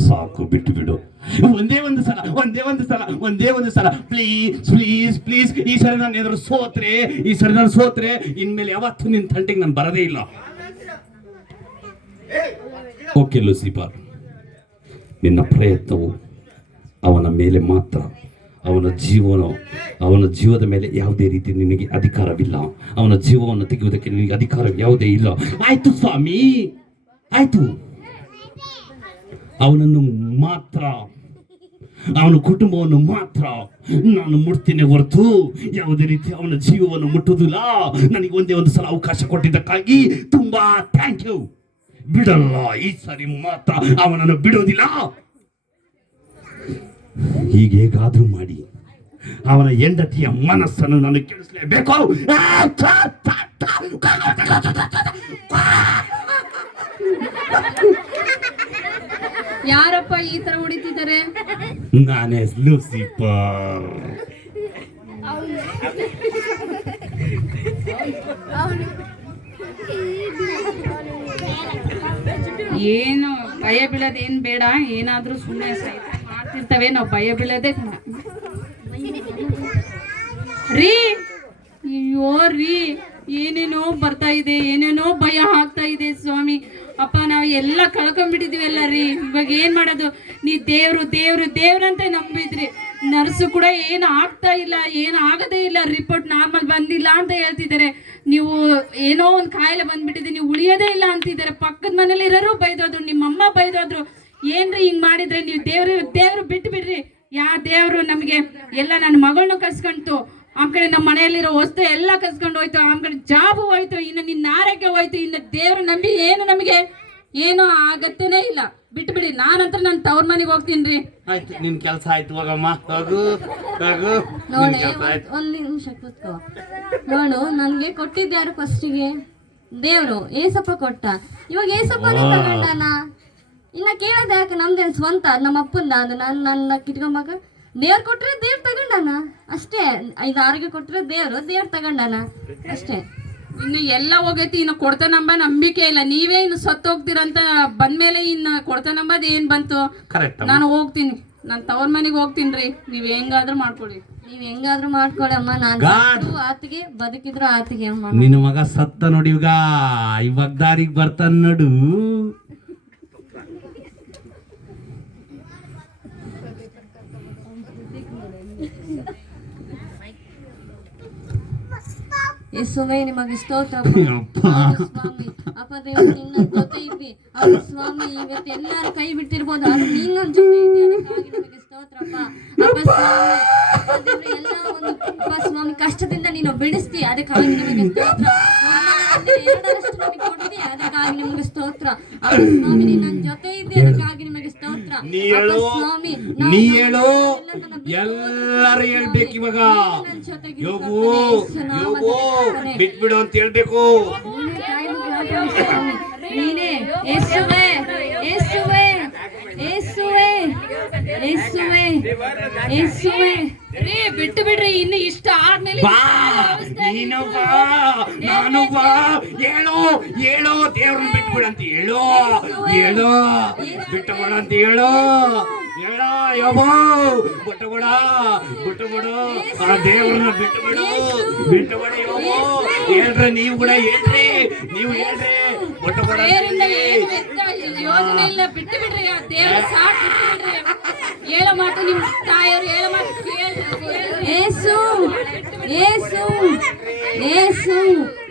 ಸಾಕು, ಬಿಟ್ಟು ಬಿಡು. ಒಂದೇ ಒಂದು ಸಲ ಪ್ಲೀಸ್. ಈ ಸರಿ ನಾನು ಏನಾದ್ರು ಸೋತ್ರೆ ಇನ್ಮೇಲೆ ಯಾವತ್ತೂ ನಿನ್ನ ತಂಟೆಗೆ ನಾನು ಬರೋದೇ ಇಲ್ಲ. ಓಕೆ ಲೂಸಿಫರ್, ನಿನ್ನ ಪ್ರಯತ್ನವು ಅವನ ಮೇಲೆ ಮಾತ್ರ. ಅವನ ಜೀವದ ಮೇಲೆ ಯಾವುದೇ ರೀತಿ ನಿನಗೆ ಅಧಿಕಾರವಿಲ್ಲ. ಅವನ ಜೀವವನ್ನು ತೆಗೆಯುವುದಕ್ಕೆ ನಿನಗೆ ಅಧಿಕಾರ ಯಾವುದೇ ಇಲ್ಲ. ಆಯ್ತು ಸ್ವಾಮಿ, ಆಯ್ತು. ಅವನನ್ನು ಮಾತ್ರ, ಅವನ ಕುಟುಂಬವನ್ನು ಮಾತ್ರ ನಾನು ಮುಟ್ತೀನಿ ಹೊರತು ಯಾವುದೇ ರೀತಿ ಅವನ ಜೀವವನ್ನು ಮುಟ್ಟುವುದಿಲ್ಲ. ನನಗೆ ಒಂದೇ ಒಂದು ಸಲ ಅವಕಾಶ ಕೊಟ್ಟಿದ್ದಕ್ಕಾಗಿ ತುಂಬಾ ಥ್ಯಾಂಕ್ ಯು. ಬಿಡಲ್ಲ, ಈ ಸರಿ ಮಾತ್ರ ಅವನನ್ನು ಬಿಡೋದಿಲ್ಲ. ಹೀಗೇಗಾದ್ರೂ ಮಾಡಿ ಅವನ ಹೆಂಡತಿಯ ಮನಸ್ಸನ್ನು ನಾನು ಕೆಡಿಸಲೇಬೇಕು. ಯಾರಪ್ಪ ಈ ತರ ಹೊಡಿತಿದ್ದಾರೆ? ನಾನೇ ಲೂಸಿಫರ್. ಏನು ಭಯ ಬೀಳೋದೇನ್ ಬೇಡ. ಏನಾದ್ರೂ ಸುಮ್ಮನೆ ಮಾಡ್ತಿರ್ತವೆ, ನಾವು ಭಯ ಬೀಳೋದೇ ರೀ. ಅಯ್ಯೋ ರೀ, ಏನೇನೋ ಬರ್ತಾ ಇದೆ, ಏನೇನೋ ಭಯ ಆಗ್ತಾ ಇದೆ ಸ್ವಾಮಿ. ಅಪ್ಪ, ನಾವು ಎಲ್ಲ ಕಳ್ಕೊಂಡ್ಬಿಟ್ಟಿದೀವಲ್ಲ ರೀ. ಇವಾಗ ಏನ್ ಮಾಡೋದು? ನೀ ದೇವ್ರು ಅಂತ ನಂಬಿದ್ರಿ. ನರ್ಸು ಕೂಡ ಏನು ಆಗ್ತಾ ಇಲ್ಲ, ಏನು ಆಗದೇ ಇಲ್ಲ, ರಿಪೋರ್ಟ್ ನಾರ್ಮಲ್ ಬಂದಿಲ್ಲ ಅಂತ ಹೇಳ್ತಿದ್ದಾರೆ. ನೀವು ಏನೋ ಒಂದು ಕಾಯಿಲೆ ಬಂದ್ಬಿಟ್ಟಿದೆ, ನೀವು ಉಳಿಯೋದೇ ಇಲ್ಲ ಅಂತಿದ್ದಾರೆ. ಪಕ್ಕದ ಮನೇಲಿ ಇರೋರು ಬೈದೋದ್ರು, ನಿಮ್ಮಮ್ಮ ಬೈದೋದ್ರು. ಏನ್ರಿ ಹಿಂಗ್ ಮಾಡಿದ್ರೆ ನೀವು? ದೇವ್ರು ಬಿಟ್ಟು ಬಿಡ್ರಿ. ದೇವ್ರು ನಮಗೆ ಎಲ್ಲ ನನ್ನ ಮಗಳನ್ನೂ ಕರ್ಸ್ಕೊಂತು, ಆ ಕಡೆ ನಮ್ಮ ಮನೆಯಲ್ಲಿರೋ ವಸ್ತು ಎಲ್ಲ ಕಸ್ಕೊಂಡು ಹೋಯ್ತು, ಆ ಕಡೆ ಜಾಬು ಹೋಯ್ತು, ಇನ್ನು ನಿನ್ನ ಆರೋಗ್ಯ ಹೋಯ್ತು. ಇನ್ನು ದೇವ್ರು ನಂಬಿ ಏನು ನಮಗೆ ಏನೋ ಆಗತ್ತೇನೆ ಇಲ್ಲ, ಬಿಟ್ಬಿಡಿ. ನಾನಂತ್ರ ನನ್ನ ತವ್ರ ಮನೆಗೆ ಹೋಗ್ತೀನಿ ರೀ. ಆಯ್ತು, ನಿನ್ ಕೆಲಸ ಆಯ್ತು, ಹೋಗಮ್ಮ, ಹೋಗು ಹೋಗು, ನಿನ್ ನೋಡಿ ಕೆಲ್ಸ ಆಯ್ತು. ಒಂದ್ ನಿಮಿಷ ಕೂತ್ಕೋ. ನೋಡು, ನನ್ಗೆ ಕೊಟ್ಟಿದ್ಯಾರು ಫಸ್ಟಿಗೆ? ದೇವ್ರು, ಏಸಪ್ಪ ಕೊಟ್ಟ. ಇವಾಗ ಏಸಪ್ಪನೇ ತಗೊಂಡಾನ. ಇನ್ನ ಕೇಳೋದು ಯಾಕೆ? ನಮ್ದೇನು ಸ್ವಂತ, ನಮ್ಮ ಅಪ್ಪಂದ ಅದು. ನನ್ನ ಕಿತ್ಕೊಂಬಾಕ ದೇವ್ರು ಕೊಟ್ರೆ ದೇವ್ರು ತಗೊಂಡಾನ ಅಷ್ಟೇ. 5-6 ಕೊಟ್ರೆ ದೇವ್ರು ತಗೊಂಡಾನ ಅಷ್ಟೇ. ಇನ್ನು ಎಲ್ಲ ಹೋಗೈತಿ, ಇನ್ನು ಕೊಡ್ತಾನಂಬ ನಂಬಿಕೆ ಇಲ್ಲ. ನೀವೇ ಇನ್ನು ಸತ್ತೋಗ್ತೀರಂತ ಬಂದ್ಮೇಲೆ ಇನ್ನು ಕೊಡ್ತಾನಂಬದ್ ಏನ್ ಬಂತು? ಕರೆಕ್ಟ್. ನಾನು ಹೋಗ್ತೀನಿ, ನಾನು ತವ್ರ ಮನೆಗೆ ಹೋಗ್ತೀನಿ ರೀ. ನೀವ್ ಹೆಂಗಾದ್ರೂ ಮಾಡ್ಕೊಳ್ಳಿ. ನೀವ್ ಹೆಂಗಾದ್ರೂ ಮಾಡ್ಕೊಳಮ್ಮ. ನಾನು ಆತಿಗೆ, ಬದುಕಿದ್ರು ಆತಿಗೆ. ನಿನ್ನ ಮಗ ಸತ್ತ ನೋಡಿ, ಇವಾಗ ದಾರಿಗೆ ಬರ್ತಾನ ನೋಡು. ಯೇಸುವೇ, ನಿಮಗೆ ಸ್ತೋತ್ರ ಅಪ್ಪ. ಸ್ವಾಮಿ. ಅಪ್ಪ ದೇವ್ರು, ನಿನ್ನ ಜೊತೆ ಇದ್ವಿ. ಅಪ್ಪ ಸ್ವಾಮಿ, ಇವತ್ತು ಎಲ್ಲಾರು ಕೈ ಬಿಟ್ಟಿರ್ಬೋದು, ಆದ್ರೆ ನೀನ್ ನನ್ನ ಜೊತೆ ಇದ್ದಿ, ಅದಕ್ಕಾಗಿ ನಿಮಗೆ ಸ್ತೋತ್ರಪ್ಪ. ಅಪ್ಪ ಸ್ವಾಮಿ, ಅಪ್ಪ ದೇವ್ರು, ಎಲ್ಲ ಒಂದು ಅಪ್ಪ ಸ್ವಾಮಿ ಕಷ್ಟದಿಂದ ನೀನು ಬಿಡಿಸ್ತಿ, ಅದಕ್ಕಾಗಿ ನಿಮಗೆ ಸ್ತೋತ್ರ. 2ರಷ್ಟು ನನಗೆ ಕೊಡ್ತಿ, ಅದಕ್ಕಾಗಿ ನಿಮಗೆ ಸ್ತೋತ್ರ. ಅಪ್ಪ ಸ್ವಾಮಿ, ನೀನ್ ನನ್ನ ಜೊತೆ ಇದ್ದಿ, ಅದಕ್ಕಾಗಿ ನಿಮಗೆ ಸ್ತೋತ್ರ. ಅಪ್ಪ ಸ್ವಾಮಿ, ನೀ ಹೇಳು, ಎಲ್ಲರೂ ಹೇಳ್ಬೇಕು ಇವಾಗ. ಯೋಗು ಯೋಗು ಬಿಟ್ಬಿಡು ಅಂತ ಹೇಳ್ಬೇಕು. ನೀನೇ ಯೇಸುವೇ, ಯೇಸುವೇ, ಯೇಸುವೇ, ಯೇಸುವೇ, ಯೇಸುವೇ. ರೀ ಬಿಟ್ಟು ಬಿಡ್ರಿ, ಇನ್ನು ಇಷ್ಟ ಆದ್ಮೇಲೆ ಬಾ, ನೀನು ಬಾ, ನಾನು ಬಾ. ಹೇಳು ಹೇಳು, ದೇವ್ರನ್ನ ಬಿಟ್ಬಿಡು ಅಂತ ಹೇಳು, ಹೇಳು, ಬಿಟ್ಟುಬಿಡು ಅಂತ ಹೇಳು, ಹೇಳ ಯೋಬು, ಬಿಟ್ಟುಬಿಡ, ಬಿಟ್ಟುಬಿಡು, ಆ ದೇವ್ರನ್ನ ಬಿಟ್ಟುಬಿಡು, ಬಿಟ್ಟುಬಿಡು ಯೋಬು. ಹೇಳ್ರಿ, ನೀವು ಕೂಡ ಹೇಳ್ರಿ, ನೀವು ಹೇಳ್ರಿ, ಬಿಟ್ಟುಬಿಡ. ದೇವರಿಂದ ಏನು ಯೋಜನೆ ಇಲ್ಲ, ಬಿಟ್ಟು ಬಿಡ್ರಿ. ಆ ದೇವ್ರ ಸಾಕು, ಬಿಟ್ಟು ಬಿಡ್ರಿ. ಹೇಳೋ ಮಾತು ನಿಮ್ ತಾಯಿಯವ್ರು ಹೇಳೋ ಮಾತು ಕೇಳ್ರಿ. ಯೇಸು, ಯೇಸು, ಯೇಸು.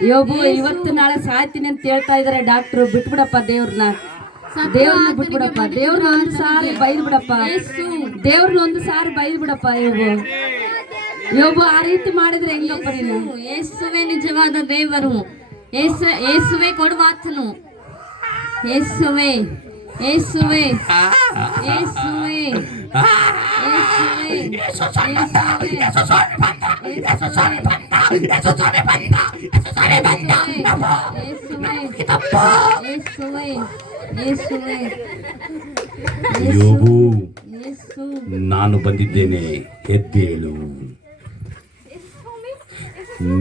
ಯೋಬು ಇವತ್ತು ನಾಳೆ ಸಾಯ್ತೀನಿ ಅಂತ ಹೇಳ್ತಾ ಇದಾರೆ ಡಾಕ್ಟ್ರು. ಬಿಟ್ಬಿಡಪ್ಪ ದೇವ್ರನ್ನ, ದೇವ್ರನ್ನ ಬಿಟ್ಬಿಡಪ್ಪ. ದೇವ್ರನ್ನ ಒಂದು ಸಾರಿ ಬೈದ್ ಬಿಡಪ್ಪ. ದೇವ್ರನ್ನ ಒಂದು ಸಾರಿ ಬೈದ್ ಬಿಡಪ್ಪ. ಯೋಬು ಆ ರೀತಿ ಮಾಡಿದ್ರೆ ಹೆಂಗಪ್ಪ ನೀನು? ಯೇಸುವೇ ನಿಜವಾದ ದೇವರು. ಯೇಸುವೇ ಕೊಡುವಾತನು. ಯೇಸುವೇ, ಯೇಸುವೇ, ಯೇಸುವೇ, ಯೋಬು, ನಾನು ಬಂದಿದ್ದೇನೆ, ಎದ್ದೇಳು.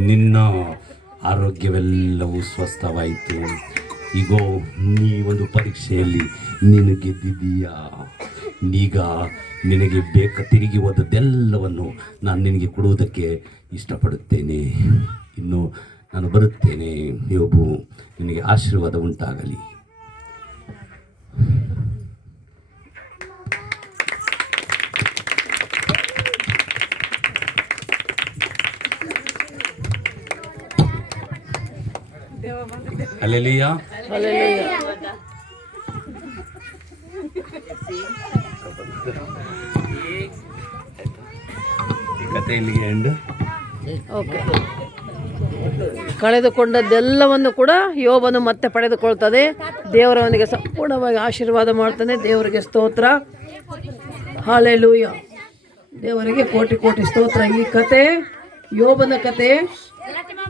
ನಿನ್ನ ಆರೋಗ್ಯವೆಲ್ಲವೂ ಸ್ವಸ್ಥವಾಯಿತು. ಈಗೋ ನೀ ಒಂದು ಪರೀಕ್ಷೆಯಲ್ಲಿ ನೀನು ಗೆದ್ದಿದ್ದೀಯಾ. ಈಗ ನಿನಗೆ ತಿರುಗಿ ಹೋದದ್ದೆಲ್ಲವನ್ನು ನಾನು ನಿನಗೆ ಕೊಡುವುದಕ್ಕೆ ಇಷ್ಟಪಡುತ್ತೇನೆ. ಇನ್ನು ನಾನು ಬರುತ್ತೇನೆ ಯೋಬು, ನಿನಗೆ ಆಶೀರ್ವಾದ ಉಂಟಾಗಲಿ. ಹಲ್ಲೆಲೂಯಾ. ಕತೆ ಇಲ್ಲಿಗೆ ಎಂಡ್. ಓಕೆ. ಕಳೆದುಕೊಂಡದ್ದೆಲ್ಲವನ್ನು ಕೂಡ ಯೋಬನು ಮತ್ತೆ ಪಡೆದುಕೊಳ್ತದೆ. ದೇವರವನಿಗೆ ಸಂಪೂರ್ಣವಾಗಿ ಆಶೀರ್ವಾದ ಮಾಡ್ತಾನೆ. ದೇವರಿಗೆ ಸ್ತೋತ್ರ, ಹಲ್ಲೆಲೂಯಾ. ದೇವರಿಗೆ ಕೋಟಿ ಕೋಟಿ ಸ್ತೋತ್ರ. ಈ ಕತೆ, ಯೋಬನ ಕತೆ,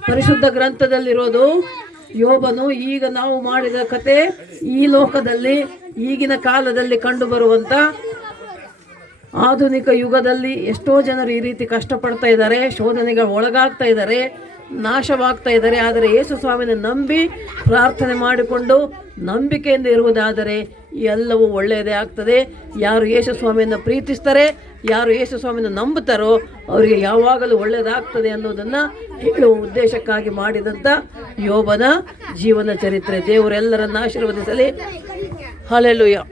ಪರಿಶುದ್ಧ ಗ್ರಂಥದಲ್ಲಿರೋದು. ಯೋಬನು ಈಗ ನಾವು ಮಾಡಿದ ಕತೆ ಈ ಲೋಕದಲ್ಲಿ, ಈಗಿನ ಕಾಲದಲ್ಲಿ ಕಂಡುಬರುವಂಥ ಆಧುನಿಕ ಯುಗದಲ್ಲಿ ಎಷ್ಟೋ ಜನರು ಈ ರೀತಿ ಕಷ್ಟಪಡ್ತಾ ಇದ್ದಾರೆ, ಶೋಧನೆಗೆ ಒಳಗಾಗ್ತಾ ಇದ್ದಾರೆ, ನಾಶವಾಗ್ತಾ ಇದ್ದಾರೆ. ಆದರೆ ಯೇಸು ಸ್ವಾಮಿನ ನಂಬಿ ಪ್ರಾರ್ಥನೆ ಮಾಡಿಕೊಂಡು ನಂಬಿಕೆಯಿಂದ ಇರುವುದಾದರೆ ಎಲ್ಲವೂ ಒಳ್ಳೆಯದೇ ಆಗ್ತದೆ. ಯಾರು ಯೇಸು ಸ್ವಾಮಿಯನ್ನು ಪ್ರೀತಿಸ್ತಾರೆ, ಯಾರು ಯೇಸು ಸ್ವಾಮಿನ ನಂಬುತ್ತಾರೋ ಅವರಿಗೆ ಯಾವಾಗಲೂ ಒಳ್ಳೆಯದಾಗ್ತದೆ ಅನ್ನೋದನ್ನು ಹೇಳುವ ಉದ್ದೇಶಕ್ಕಾಗಿ ಮಾಡಿದಂಥ ಯೋಬನ ಜೀವನ ಚರಿತ್ರೆ. ದೇವರೆಲ್ಲರನ್ನು ಆಶೀರ್ವದಿಸಲಿ. ಹಲ್ಲೆಲೂಯಾ.